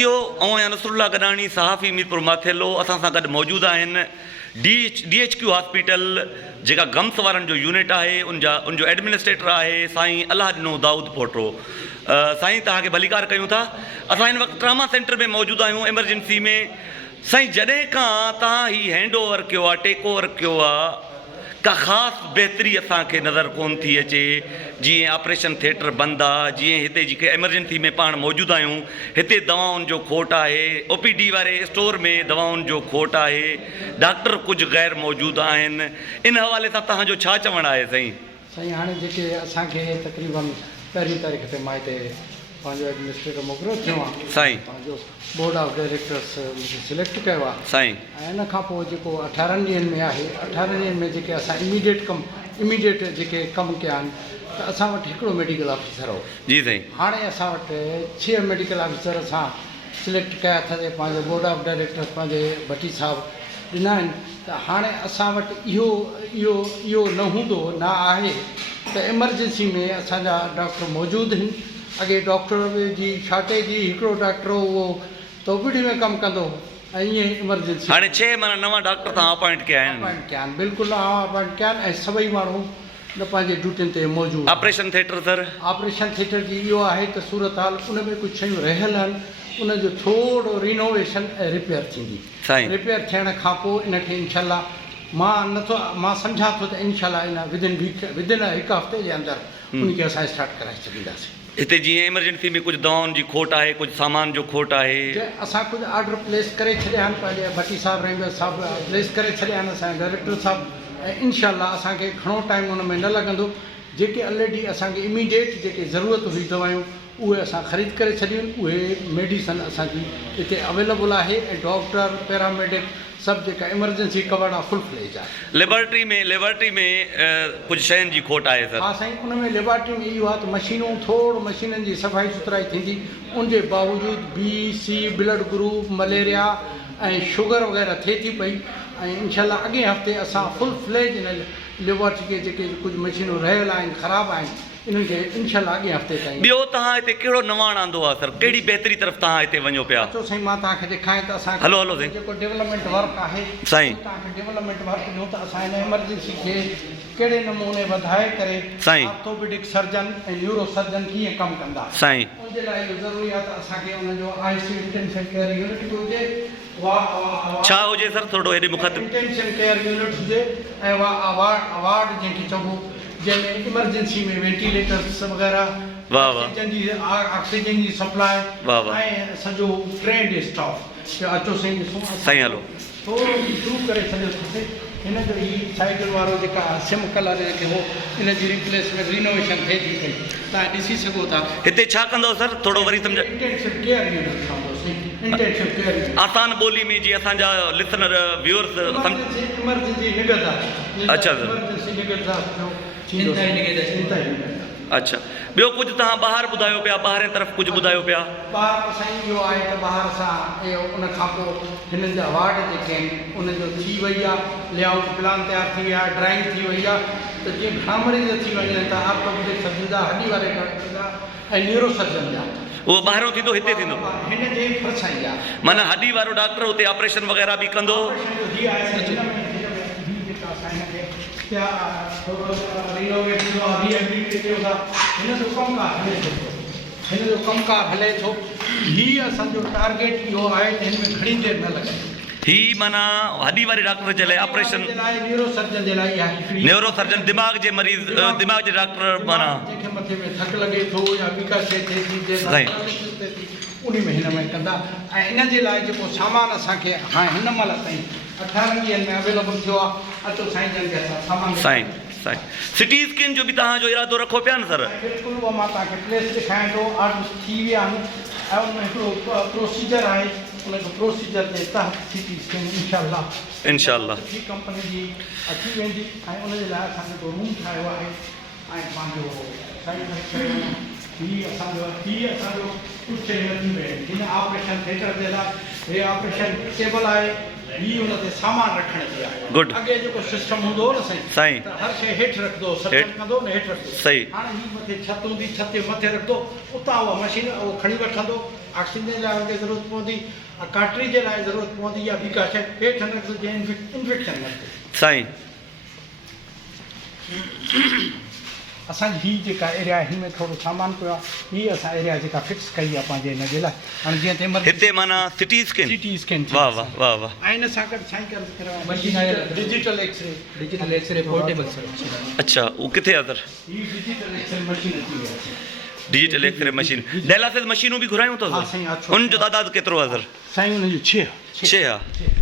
सीईओ ऐं नसरुल्ला गडानी सहाफ़ी मीरपुर माथेलो असां सां गॾु मौजूदु आहिनि। DHQ हॉस्पिटल जेका गम्स वारनि जो यूनिट आहे उनजो एडमिनिस्ट्रेटर आहे साईं अलाह ॾिनो दाऊद पोटो। साईं तव्हांखे भलीकार कयूं था। असां हिन वक़्तु ट्रामा सेंटर में मौजूदु आहियूं एमरजेंसी में। साईं जॾहिं खां तव्हां ही हैंड ओवर कयो आहे, टेक ओवर कयो आहे, का ख़ासि बहितरी असांखे नज़र कोन थी अचे। जीअं ऑपरेशन थिएटर बंदि आहे, जीअं हिते जेके एमरजेंसी में पाण मौजूदु आहियूं हिते दवाउनि जो खोट आहे, OPD वारे स्टोर में दवाउनि जो खोट आहे, डॉक्टर कुझु गैर मौजूदु आहिनि। इन हवाले सां तव्हांजो छा चवणु आहे साईं? साईं हाणे जेके असांखे तक़रीबन पहिरीं तारीख़ ते मां हिते पंहिंजो एडमिनिस्ट्रेटर मोकिलियो थियो आहे साईं, पंहिंजो बोर्ड ऑफ डायरेक्टर्स मूंखे सिलेक्ट कयो आहे साईं। ऐं इन खां पोइ जेको 18 ॾींहंनि में आहे, 18 ॾींहंनि में जेके असां इमीडिएट जेके कमु कया आहिनि त असां वटि हिकिड़ो मेडिकल ऑफिसर हो। जी साईं। हाणे असां वटि 6 मेडिकल ऑफिसर असां सिलेक्ट कया अथनि। पंहिंजो बोर्ड ऑफ डायरेक्टर्स पंहिंजे भट्टी साहब ॾिना आहिनि। त हाणे असां वटि इहो न हूंदो न आहे त एमरजेंसी में असांजा डॉक्टर मौजूदु आहिनि। अॻे डॉक्टर जी शॉर्टेज जी हिकिड़ो डॉक्टर उहो OPD में कमु कंदो ऐं ईअं एमरजेंसी हाणे 6 माना नवां डॉक्टर तव्हां अपॉइंट कया आहिनि? अपॉइंट कया आहिनि, बिल्कुलु अपॉइंट कया आहिनि। ऐं सभई माण्हू न पंहिंजे ड्यूटियुनि ते मौजूदु। Operation theatre sir? Operation theatre जी इहो आहे त सूरत हाल उन में कुझु शयूं रहियल आहिनि, उनजो थोरो रिनोवेशन ऐं रिपेयर थींदी। रिपेयर थियण खां पोइ इनखे इनशाला मां सम्झां थो त इनशाला इन विदिन हिकु हफ़्ते जे अंदरि उनखे असां स्टार्ट कराए छॾींदासीं। हिते जीअं एमरजेंसी में कुझु दवाउनि जी खोट आहे, कुझु सामान जो खोट आहे, असां कुझु ऑर्डर प्लेस करे छॾिया आहिनि। पंहिंजे भट्टी साहब रेंजर साहब प्लेस करे छॾिया आहिनि, असांजे डायरेक्टर साहब। ऐं इनशाला असांखे घणो टाइम हुन में न लॻंदो। जेके ऑलरेडी असांखे इमीडिएट जेके ज़रूरत हुई दवायूं उहे असां ख़रीद करे छॾियूं आहिनि। उहे मेडिसन असांजी हिते अवेलेबल आहे ऐं डॉक्टर पैरामेडिक सभु जेका एमरजेंसी कवर आहे फुल फ्लेज आहे। लेबोरेटरी में कुझु शयुनि जी खोट आहे सर? हा साईं, उन में लेबोरेटरी में इहो आहे त मशीनूं थोरो मशीननि जी सफ़ाई सुथराई थींदी। उनजे बावजूदु BC ब्लड ग्रुप मलेरिया ऐं शुगर वग़ैरह थिए थी पई। ऐं इनशाला अॻे हफ़्ते असां फुल फ्लेज इन लेबोरेटरी खे जेके कुझु मशीनूं रहियल आहिनि ख़राबु आहिनि इन्हनि खे इनशाला अॻे हफ़्ते ताईं। ॿियो तव्हां हिते कहिड़ो नवाण आंदो आहे सर? कहिड़ी बहितरी तरफ़ तव्हां हिते वञो पिया? अचो साईं, मां तव्हांखे ॾेखारियां त असां हलो साईं। जेको डेवलपमेंट वर्क आहे साईं, तव्हांखे डेवलपमेंट वर्क ॾियूं त असां हिन एमरजेंसी खे कहिड़े नमूने वधाए करे साईं ऑर्थोपेडिक सर्जन ऐं न्यूरो सर्जन कीअं कमु कंदा साईं। उनजे लाइ इहो ज़रूरी आहे त असांखे उनजो ICU इंटेंसिव केयर यूनिट बि हुजे। छा हुजे सर? थोरो हेॾे मुख़ातिब। इंटेंसिव केयर यूनिट हुजे ऐं अवार्ड जंहिंखे चइबो जंहिंमें इमरजेंसी में वेंटिलेटर्स वग़ैरह, ऑक्सीजन जी सप्लाई ऐं सॼो ट्रेंड स्टाफ। अचो साईं ॾिसो साईं। हलो थोरो शुरू करे छॾियोसीं। हिन जो ही साइड वारो जेका सिम कलर जेके हो इन जी रिप्लेसमेंट रिनोवेशन थिए थी पई, तव्हां ॾिसी सघो था। हिते छा कंदो सर? थोरो वरी सम्झ। इंटेंसिव केयर यूनिट ठहंदो। इंटेंसिव केयर आसान ॿोली में जीअं असांजा लिसनर व्यूअर्स इमरजेंसी निगहदाश्त। अच्छा सर। इमरजेंसी निगहदाश्त अच्छा, ॿियो कुझु तव्हां ॿाहिरि ॿुधायो पिया, ॿाहिरि तरफ़ कुझु ॿुधायो पिया? ॿाहिरि साईं इहो आहे त ॿाहिरि सां इहो उन खां पोइ हिननि जा अवार्ड जेके आहिनि उनजो थी वई आहे, लेआउट प्लान तयारु थी वई आहे, ड्राइंग थी वई आहे। त जीअं घणा मरीज़ थी वञनि त ऑर्थोपेडिक सर्जन जा, हॾी वारे डॉक्टर जा ऐं न्यूरो सर्जन जा उहो ॿाहिरों थींदो, हिते थींदो? हिन जे भरिसां ई आहे। माना हॾी वारो डॉक्टर हुते ऑपरेशन वग़ैरह बि कंदो? हिन जो कमकार हले थो। हीअ असांजो टारगेट इहो आहे त हिन में घणी देरि न लॻे। ही माना हॾी वारे डॉक्टर जे लाइ ऑपरेशन, न्यूरो सर्जन जे लाइ न्यूरो सर्जन दिमाग़ जे मरीज़, दिमाग़ जे डॉक्टर माना जंहिंखे मथे में थक लॻे थो या ॿी का शइ थिए थी उन में हिन में कंदा। ऐं इन जे लाइ जेको सामान असांखे हाणे हिन महिल ताईं 18 ॾींहंनि में अवेलेबल थियो आहे। अचो साईं जन खे असां सामान साईं सिटी स्कैन जो बि तव्हांजो इरादो रखो पिया न सर? बिल्कुलु, उहो मां तव्हांखे प्लेस ॾेखारियां थो। ऑर्डर थी विया आहिनि ऐं उन में हिकिड़ो प्रोसीजर आहे, उनजो प्रोसीजर जे तहत सिटी स्कैन इनशाला सुठी कंपनी जी अची वेंदी। ऐं उनजे लाइ असां जेको रूम ठाहियो आहे ऐं पंहिंजो साइड हीअ असांजो कुझु शयूं नथियूं आहिनि। हिन ऑपरेशन थिएटर जे लाइ हे ऑपरेशन टेबल आहे, हीअ हुन ते सामान रखण जी आहे। गुड। अॻे जेको सिस्टम हूंदो हो न साईं त हर शइ हेठि रखंदो, सर्जन कंदो न हेठि रखंदो। सही। हाणे हीअ मथे छत हूंदी, छत जे मथे रखंदो, उतां उहा मशीन उहो खणी वठंदो ऑक्सीजन जे लाइ ज़रूरत पवंदी, कार्टरी जे लाइ ज़रूरत पवंदी, या ॿी का शइ हेठि न हुजे इन्फेक्शन न थिए। साईं असांजी हीअ जेका एरिया आहे हिन में थोरो सामान पियो आहे, हीअ असां एरिया जेका फिक्स कई आहे पंहिंजे हिन जे लाइ। हाणे जीअं त हिते माना सिटी स्कैन। सिटी स्कैन वाह वाह वाह वाह। ऐं हिन सां गॾु साईं मशीन आहे digital x ray. Digital x ray portable sir. अच्छा वो किथे आहे सर? हीअ डिजिटल एक्सरे मशीन अची वई आहे। डिजिटल एक्सरे मशीन डायलिसिस मशीनूं बि घुरायूं था हा सर? साईं, अच्छा। उनजो तादाद केतिरो आहे सर? साईं हुनजी 6 आहे।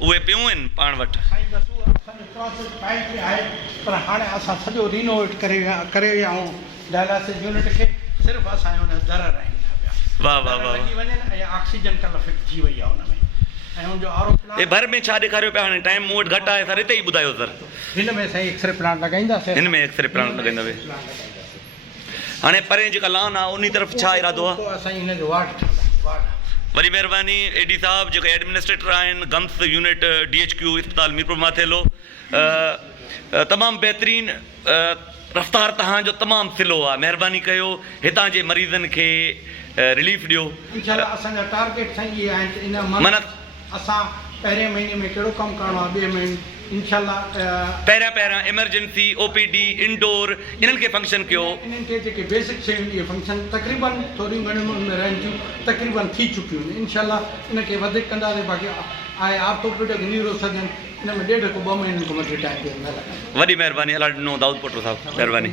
उहे पियूं आहिनि पाण वटि? साईं बसि उहो असांजो प्रोसेस पाइप में आहे, पर हाणे असां सॼो रिनोवेट करे विया आहियूं डायलिसिस यूनिट खे। सिर्फ़ु असां हुन दर आहिनि पिया। वाह वाह वाह। वञी वञनि ऐं ऑक्सीजन कल्ह फिट थी वई आहे हुन में, ऐं हुनजो आरो ए भर में छा ॾेखारियो पिया? हाणे टाइम मूं वटि घटि आहे सर, हिते ई ॿुधायो सर। हिन में साईं एक्सरे प्लांट लॻाईंदासीं। हिन में एक्सरे प्लांट लॻाईंदव? हाणे परे जेका लान आहे उन तरफ़ छा इरादो आहे? असां हिनजो वार्ड ठहंदा वार्ड। वरी महिरबानी एडी साहब जेके एडमिनिस्ट्रेटर आहिनि गम्स यूनिट DHQ इस्पताल मीरपुर माथेलो, तमामु बहितरीनु रफ़्तार तव्हांजो तमामु सिलो आहे। महिरबानी कयो हितां जे मरीज़नि खे रिलीफ ॾियो। इंशाल्लाह असांजा टारगेट साईं इहे आहिनि त इन माना असां पहिरें महीने में कहिड़ो कमु करिणो आहे, ॿिए महीने इंशाल्लाह पहिरियां इमरजेंसी OPD इंडोर इन्हनि खे फंक्शन कयो। इन्हनि खे जेके बेसिक शयूं इहे फंक्शन तक़रीबन थोरियूं घणियूं उनमें रहनि थियूं, तक़रीबन थी चुकियूं आहिनि। इंशाल्लाह इन खे वधीक कंदासीं। बाक़ी आहे आर्थोपेडिक न्यूरो सर्जन, इन में 1.5 खां 2 महीननि खां मथे टाइम न लॻंदो। वॾी महिरबानी। अलाह ॾिनो दाऊद पोटो साहब, महिरबानी।